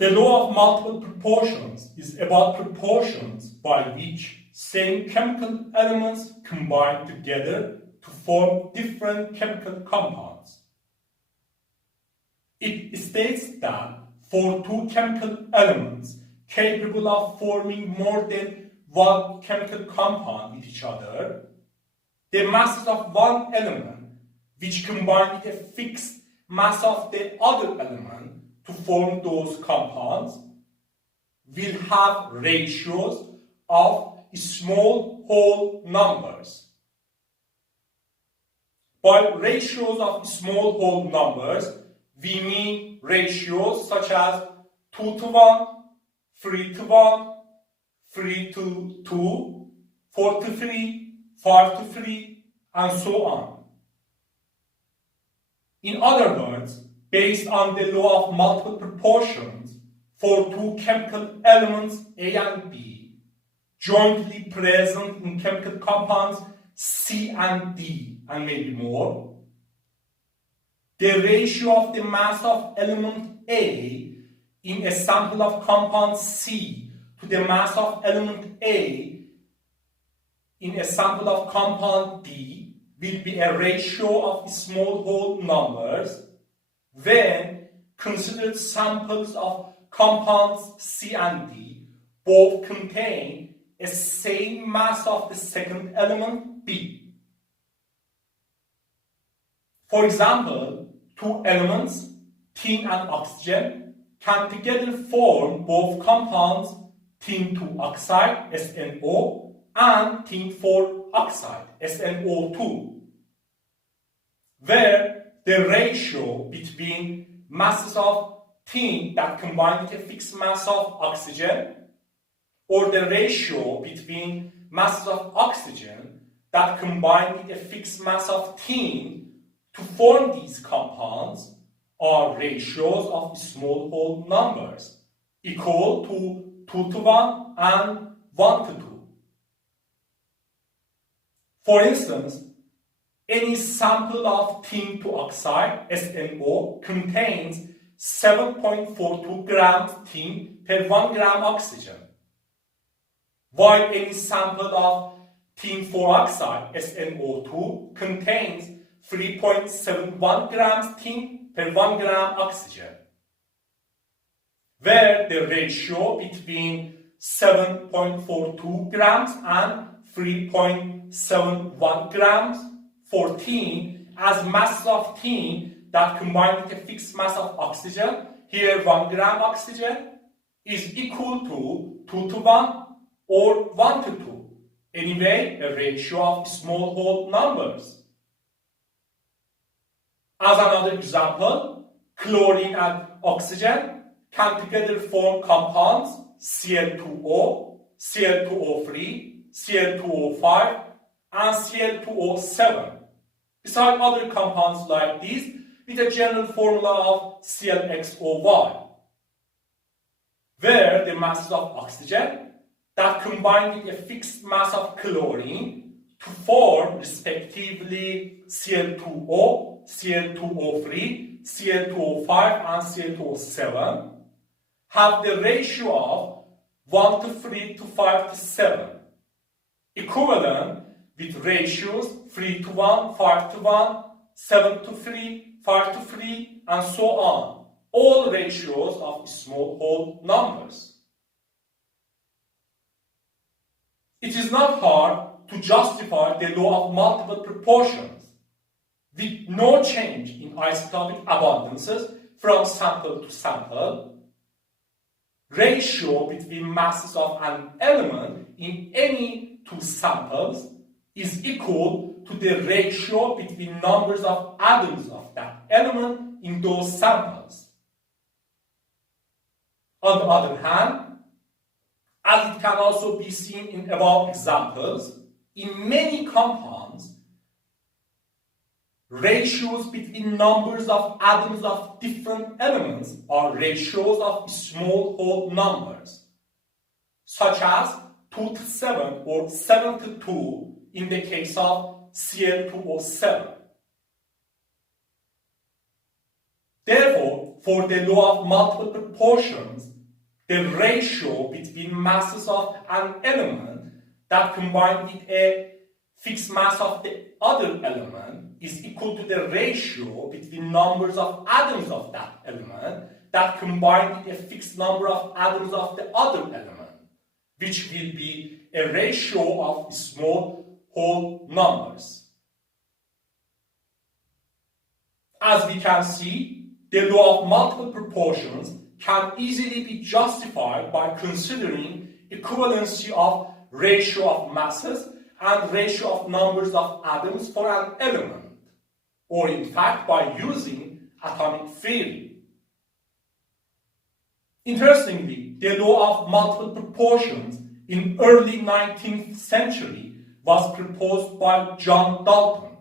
The law of multiple proportions is about proportions by which same chemical elements combine together to form different chemical compounds. It states that for two chemical elements capable of forming more than one chemical compound with each other, the masses of one element which combine with a fixed mass of the other element to form those compounds will have ratios of small whole numbers. By ratios of small whole numbers, we mean ratios such as 2 to 1, 3 to 1, 3 to 2, 4 to 3, 5 to 3, and so on. In other words, based on the law of multiple proportions, for two chemical elements A and B, jointly present in chemical compounds C and D, and maybe more, the ratio of the mass of element A in a sample of compound C to the mass of element A in a sample of compound D will be a ratio of small whole numbers when considered samples of compounds C and D both contain a same mass of the second element B. For example, two elements, tin and oxygen, can together form both compounds tin 2 oxide SNO and tin 4 oxide SNO2, where the ratio between masses of tin that combine with a fixed mass of oxygen or the ratio between masses of oxygen that combine with a fixed mass of tin to form these compounds are ratios of small whole numbers equal to 2 to 1 and 1 to 2. For instance, any sample of tin 2 oxide SNO contains 7.42 grams tin per 1 gram oxygen, while any sample of tin 4 oxide SNO2 contains 3.71 grams tin per 1 gram oxygen, where the ratio between 7.42 grams and 3.71 grams for tin as masses of tin that combine with a fixed mass of oxygen, here 1 gram oxygen, is equal to 2 to 1 or 1 to 2. Anyway, a ratio of small whole numbers. As another example, chlorine and oxygen can together form compounds Cl2O, Cl2O3, Cl2O5, and Cl2O7, besides other compounds like these with a general formula of ClXOY, where the masses of oxygen that combine with a fixed mass of chlorine to form respectively Cl2O, Cl2O3, Cl2O5, and Cl2O7 have the ratio of 1 to 3 to 5 to 7, equivalent with ratios 3 to 1, 5 to 1, 7 to 3, 5 to 3, and so on, all ratios of small whole numbers. It is not hard to justify the law of multiple proportions with no change in isotopic abundances from sample to sample. Ratio between masses of an element in any two samples is equal to the ratio between numbers of atoms of that element in those samples. On the other hand, as it can also be seen in above examples, in many compounds, ratios between numbers of atoms of different elements are ratios of small whole numbers, such as 2 to 7 or 7 to 2 in the case of Cl2O7. Therefore, for the law of multiple proportions, the ratio between masses of an element that combined with a fixed mass of the other element is equal to the ratio between numbers of atoms of that element that combined with a fixed number of atoms of the other element, which will be a ratio of small whole numbers. As we can see, the law of multiple proportions can easily be justified by considering equivalency of ratio of masses and ratio of numbers of atoms for an element, or in fact by using atomic theory. Interestingly, the law of multiple proportions in early 19th century was proposed by John Dalton,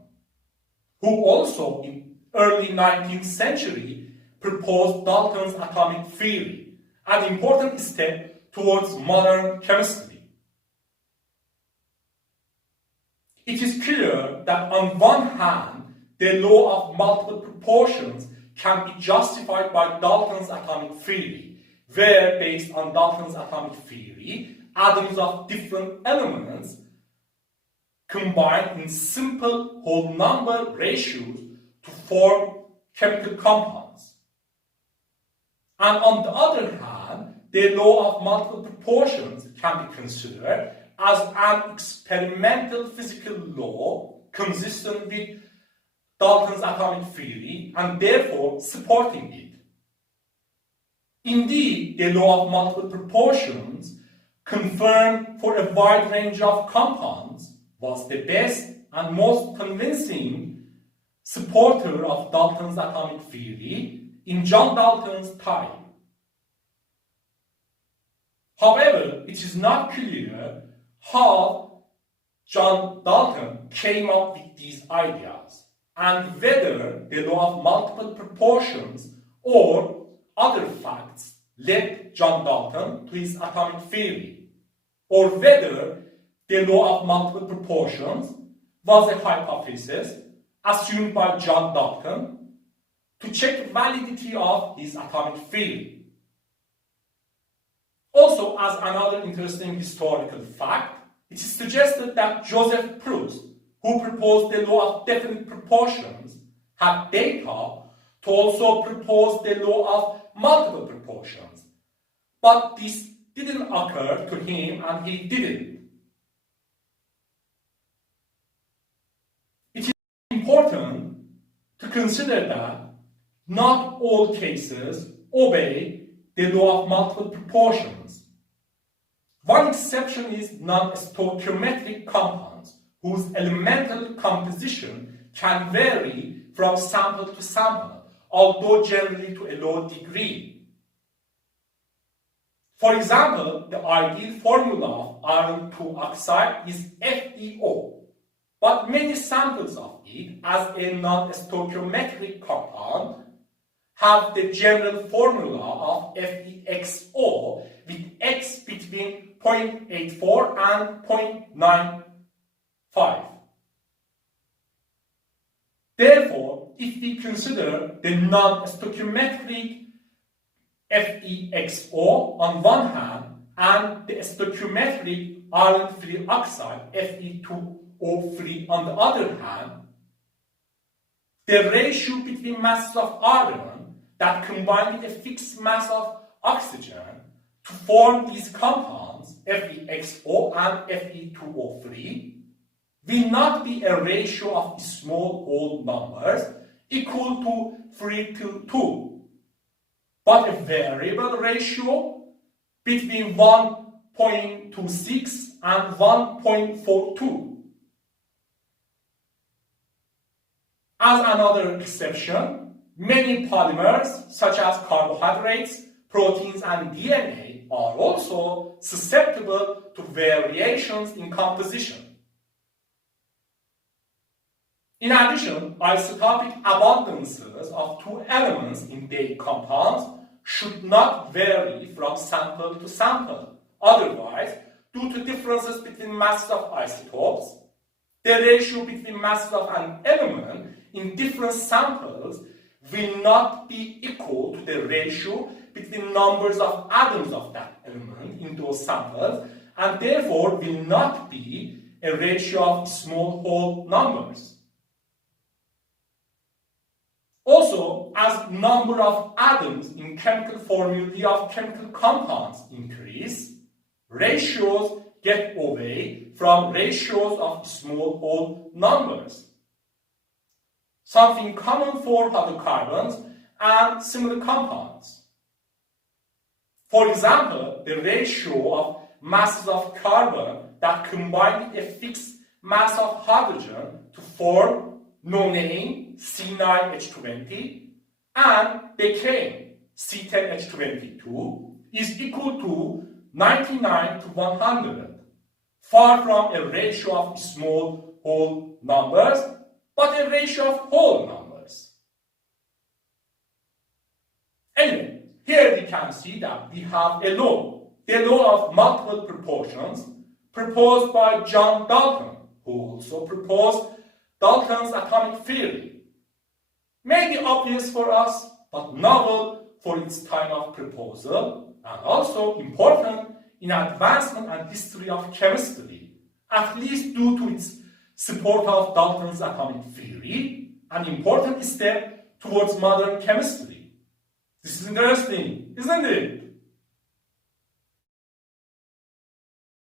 who also in early 19th century proposed Dalton's atomic theory, an important step towards modern chemistry. It is clear that on one hand, the law of multiple proportions can be justified by Dalton's atomic theory, where, based on Dalton's atomic theory, atoms of different elements combine in simple whole number ratios to form chemical compounds. And on the other hand, the law of multiple proportions can be considered as an experimental physical law consistent with Dalton's atomic theory and therefore supporting it. Indeed, the law of multiple proportions, confirmed for a wide range of compounds, was the best and most convincing supporter of Dalton's atomic theory in John Dalton's time. However, it is not clear how John Dalton came up with these ideas and whether the law of multiple proportions or other facts led John Dalton to his atomic theory, or whether the law of multiple proportions was a hypothesis assumed by John Dalton to check the validity of his atomic theory. Also, as another interesting historical fact, it is suggested that Joseph Proust, who proposed the law of definite proportions, had data to also propose the law of multiple proportions. But this didn't occur to him and he didn't. It is important to consider that not all cases obey the law of multiple proportions. One exception is non-stoichiometric compounds, whose elemental composition can vary from sample to sample, although generally to a low degree. For example, the ideal formula of iron 2 oxide is FeO, but many samples of it as a non-stoichiometric compound have the general formula of FeXO with X between 0.84 and 0.95. Therefore, if we consider the non-stoichiometric FeXO on one hand and the stoichiometric iron-free oxide Fe2O3 on the other hand, the ratio between masses of iron that combine with a fixed mass of oxygen to form these compounds, FeXO and Fe2O3, will not be a ratio of small whole numbers equal to 3 to 2, but a variable ratio between 1.26 and 1.42. As another exception, many polymers, such as carbohydrates, proteins, and DNA, are also susceptible to variations in composition. In addition, isotopic abundances of two elements in their compounds should not vary from sample to sample. Otherwise, due to differences between masses of isotopes, the ratio between masses of an element in different samples will not be equal to the ratio between numbers of atoms of that element in those samples, and therefore will not be a ratio of small whole numbers. Also, as number of atoms in chemical formulae of chemical compounds increase, ratios get away from ratios of small whole numbers. Something common for hydrocarbons and similar compounds. For example, the ratio of masses of carbon that combine with a fixed mass of hydrogen to form nonane C9H20 and decane C10H22 is equal to 99 to 100, far from a ratio of small whole numbers, but a ratio of whole numbers. Anyway, here we can see that we have a law, the law of multiple proportions, proposed by John Dalton, who also proposed Dalton's atomic theory. May be obvious for us, but novel for its time of proposal, and also important in advancement and history of chemistry, at least due to its support of Dalton's atomic theory, an important step towards modern chemistry. This is interesting, isn't it?